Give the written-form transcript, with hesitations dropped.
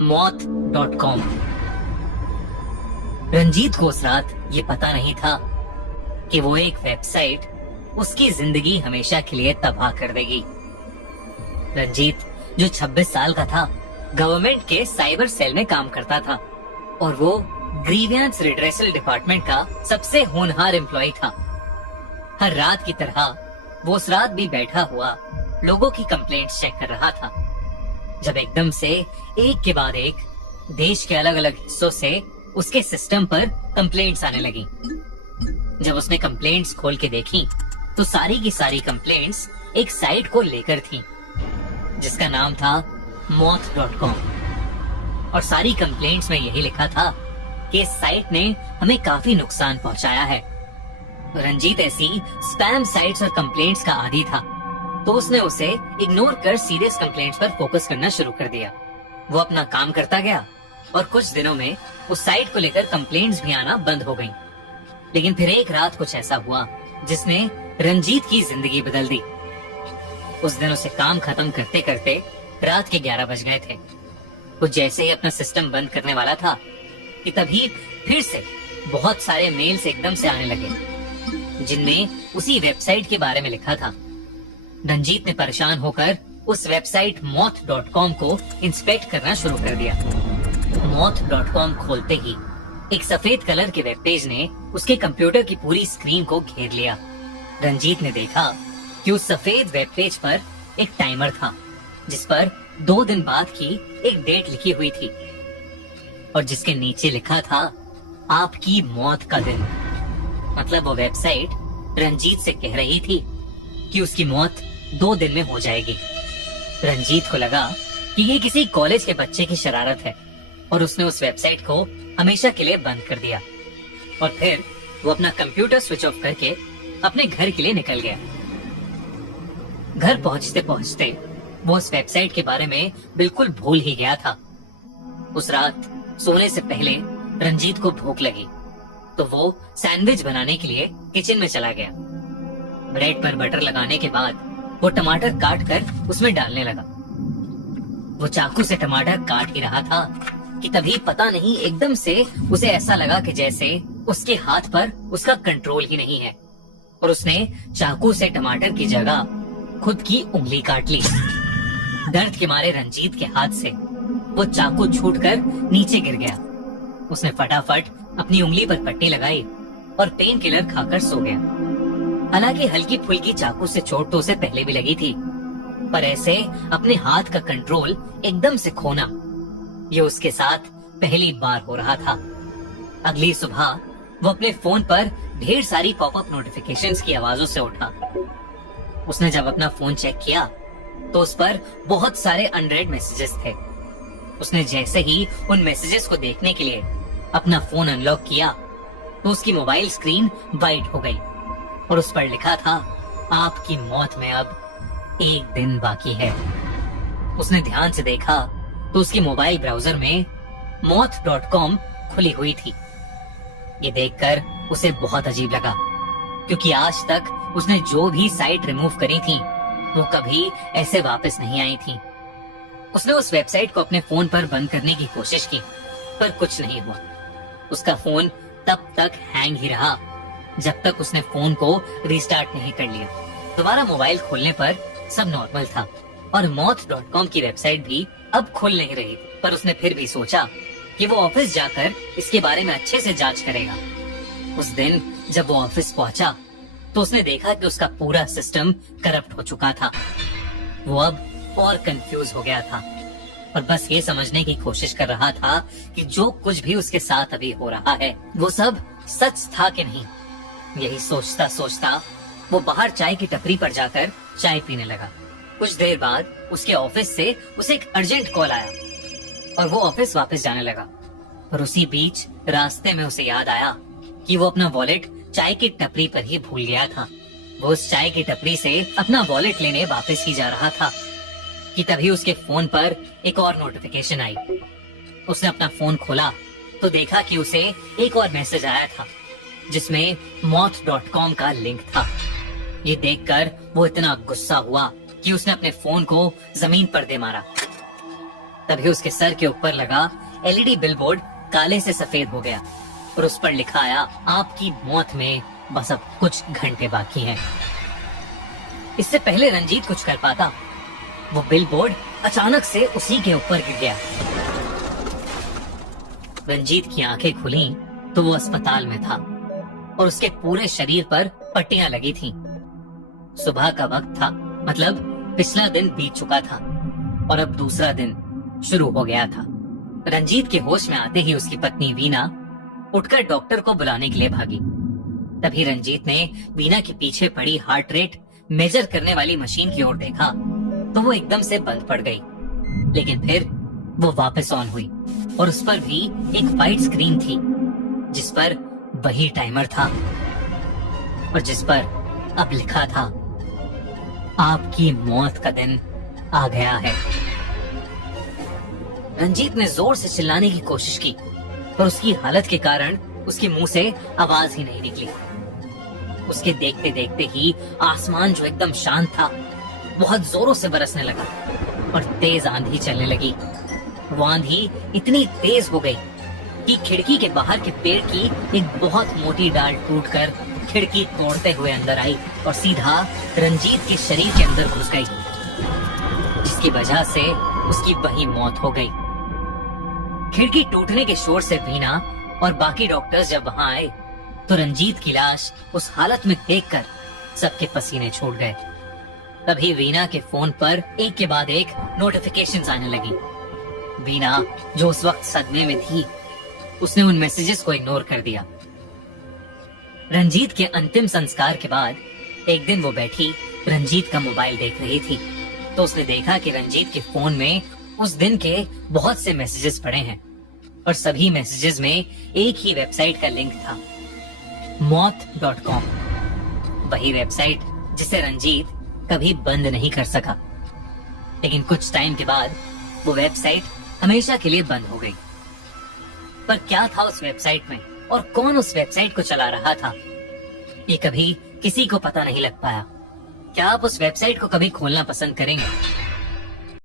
मौत.com। रंजीत को उस रात ये पता नहीं था कि वो एक वेबसाइट उसकी जिंदगी हमेशा के लिए तबाह कर देगी। रंजीत जो 26 साल का था, गवर्नमेंट के साइबर सेल में काम करता था और वो ग्रीवियंस रिड्रेसल डिपार्टमेंट का सबसे होनहार एम्प्लॉय था। हर रात की तरह वो उस रात भी बैठा हुआ लोगों की कंप्लेंट्स चेक कर रहा था, जब एकदम से एक के बाद एक देश के अलग अलग हिस्सों से उसके सिस्टम पर कंप्लेंट्स आने लगी। जब उसने कंप्लेंट्स खोल के देखी तो सारी की सारी कंप्लेंट्स एक साइट को लेकर थी जिसका नाम था मौत.com, और सारी कंप्लेंट्स में यही लिखा था कि इस साइट ने हमें काफी नुकसान पहुंचाया है। रंजीत ऐसी स्पैम साइट्स और कंप्लेंट्स का आदी था, तो उसने उसे इग्नोर कर सीरियस कंप्लेंट्स पर फोकस करना शुरू कर दिया। वो अपना काम करता गया और कुछ दिनों में उस साइट को लेकर कंप्लेंट्स भी आना बंद हो गईं। लेकिन फिर एक रात कुछ ऐसा हुआ जिसने रंजीत की जिंदगी बदल दी। उस दिन उसे काम खत्म करते करते रात के 11 बज गए थे। वो जैसे ही अपना सिस्टम बंद करने वाला था कि तभी फिर से बहुत सारे मेल्स एकदम से आने लगे जिनमें उसी वेबसाइट के बारे में लिखा था। रंजीत ने परेशान होकर उस वेबसाइट मौत.com को इंस्पेक्ट करना शुरू कर दिया। मौत.com खोलते ही एक सफेद कलर के वेब पेज ने उसके कंप्यूटर की पूरी स्क्रीन को घेर लिया। रंजीत ने देखा कि उस सफेद वेब पेज पर एक टाइमर था जिस पर 2 दिन बाद की एक डेट लिखी हुई थी और जिसके नीचे लिखा था आपकी मौत का दिन। मतलब वो वेबसाइट रंजीत से कह रही थी कि उसकी मौत 2 दिन में हो जाएगी। रंजीत को लगा कि ये किसी कॉलेज के बच्चे की शरारत है और उसने उस वेबसाइट को हमेशा के लिए बंद कर दिया और फिर वो अपना कंप्यूटर स्विच ऑफ करके अपने घर के लिए निकल गया। घर पहुंचते पहुंचते वो उस वेबसाइट के बारे में बिल्कुल भूल ही गया था। उस रात सोने से पहले रंजीत को भूख लगी तो वो सैंडविच बनाने के लिए किचन में चला गया। ब्रेड पर बटर लगाने के बाद वो टमाटर काट कर उसमें डालने लगा। वो चाकू से टमाटर काट ही रहा था कि तभी पता नहीं एकदम से उसे ऐसा लगा कि जैसे उसके हाथ पर उसका कंट्रोल ही नहीं है और उसने चाकू से टमाटर की जगह खुद की उंगली काट ली। दर्द के मारे रंजीत के हाथ से वो चाकू छूटकर नीचे गिर गया। उसने फटाफट अपनी उंगली पर पट्टी लगाई और पेन किलर खाकर सो गया। हालांकि हल्की फुल्की चाकू से चोट तो उसे पहले भी लगी थी, पर ऐसे अपने हाथ का कंट्रोल एकदम से खोना ये उसके साथ पहली बार हो रहा था। अगली सुबह वो अपने फोन पर ढेर सारी पॉपअप नोटिफिकेशंस की आवाजों से उठा। उसने जब अपना फोन चेक किया तो उस पर बहुत सारे अनरेड मैसेजेस थे। उसने जैसे ही उन मैसेजेस को देखने के लिए अपना फोन अनलॉक किया तो उसकी मोबाइल स्क्रीन वाइट हो गई और उस पर लिखा था आपकी मौत में अब 1 दिन बाकी है। उसने ध्यान से देखा तो उसके मोबाइल ब्राउजर में मौत.com खुली हुई थी। ये देखकर उसे बहुत अजीब लगा क्योंकि आज तक उसने जो भी साइट रिमूव करी थी वो कभी ऐसे वापस नहीं आई थी। उसने उस वेबसाइट को अपने फोन पर बंद करने की कोशिश की पर कुछ नहीं हुआ। उसका फोन तब तक हैंग ही रहा जब तक उसने फोन को रिस्टार्ट नहीं कर लिया। दोबारा मोबाइल खोलने पर सब नॉर्मल था और मौत.com की वेबसाइट भी अब खुल नहीं रही थी, पर उसने फिर भी सोचा कि वो ऑफिस जाकर इसके बारे में अच्छे से जांच करेगा। उस दिन जब वो ऑफिस पहुंचा तो उसने देखा कि उसका पूरा सिस्टम करप्ट हो चुका था। वो अब और कंफ्यूज हो गया था और बस ये समझने की कोशिश कर रहा था कि जो कुछ भी उसके साथ अभी हो रहा है वो सब सच था कि नहीं। यही सोचता सोचता वो बाहर चाय की टपरी पर जाकर चाय पीने लगा। कुछ देर बाद उसके ऑफिस से उसे एक अर्जेंट कॉल आया और वो ऑफिस वापस जाने लगा। पर उसी बीच रास्ते में उसे याद आया कि वो अपना वॉलेट चाय की टपरी पर ही भूल गया था। वो उस चाय की टपरी से अपना वॉलेट लेने वापस ही जा रहा था कि तभी उसके फोन पर एक और नोटिफिकेशन आई। उसने अपना फोन खोला तो देखा कि उसे एक और मैसेज आया था जिसमें मौत.com का लिंक था। ये देखकर वो इतना गुस्सा हुआ कि उसने अपने फोन को जमीन पर दे मारा। तभी उसके सर के ऊपर लगा एलईडी बिलबोर्ड काले से सफेद हो गया और उस पर लिखा आया, आपकी मौत में बस अब कुछ घंटे बाकी हैं। इससे पहले रंजीत कुछ कर पाता, वो बिलबोर्ड अचानक से उसी के ऊपर गिर गया। रंजीत की आंखें खुली तो वो अस्पताल में था और उसके पूरे शरीर पर पट्टियां लगी थीं। सुबह का वक्त था, मतलब पिछला दिन बीत चुका था और अब दूसरा दिन शुरू हो गया था। रंजीत के होश में आते ही उसकी पत्नी वीना उठकर डॉक्टर को बुलाने के लिए भागी। तभी रंजीत ने वीना के पीछे पड़ी हार्ट रेट मेजर करने वाली मशीन की ओर देखा तो वो एकदम से बंद पड़ गई, लेकिन फिर वो वापस ऑन हुई और उस पर भी एक वाइट स्क्रीन थी जिस पर वही टाइमर था और जिस पर अब लिखा था, आपकी मौत का दिन आ गया है। रंजीत ने जोर से चिल्लाने की कोशिश की पर उसकी हालत के कारण उसके मुंह से आवाज ही नहीं निकली। उसके देखते देखते ही आसमान जो एकदम शांत था बहुत जोरों से बरसने लगा और तेज आंधी चलने लगी। वो आंधी इतनी तेज हो गई कि खिड़की के बाहर के पेड़ की एक बहुत मोटी डाल टूटकर खिड़की तोड़ते हुए अंदर आई और सीधा रंजीत के शरीर के अंदर घुस गई, जिसकी वजह से उसकी वही मौत हो गई। खिड़की टूटने के शोर से वीना और बाकी डॉक्टर्स जब वहां आए तो रंजीत की लाश उस हालत में देखकर सबके पसीने छूट गए। तभी वीना के फोन पर एक के बाद एक नोटिफिकेशंस आने लगी। वीना जो उस वक्त सदमे में थी, उसने उन मैसेजेस को इग्नोर कर दिया। रंजीत के अंतिम संस्कार के बाद एक दिन वो बैठी रंजीत का मोबाइल देख रही थी तो उसने देखा कि रंजीत के फोन में उस दिन के बहुत से मैसेजेस पड़े हैं और सभी मैसेजेस में एक ही वेबसाइट का लिंक था, मौत.com। वही वेबसाइट जिसे रंजीत कभी बंद नहीं कर सका। लेकिन कुछ टाइम के बाद वो वेबसाइट हमेशा के लिए बंद हो गई। पर क्या था उस वेबसाइट में और कौन उस वेबसाइट को चला रहा था, ये कभी किसी को पता नहीं लग पाया। क्या आप उस वेबसाइट को कभी खोलना पसंद करेंगे?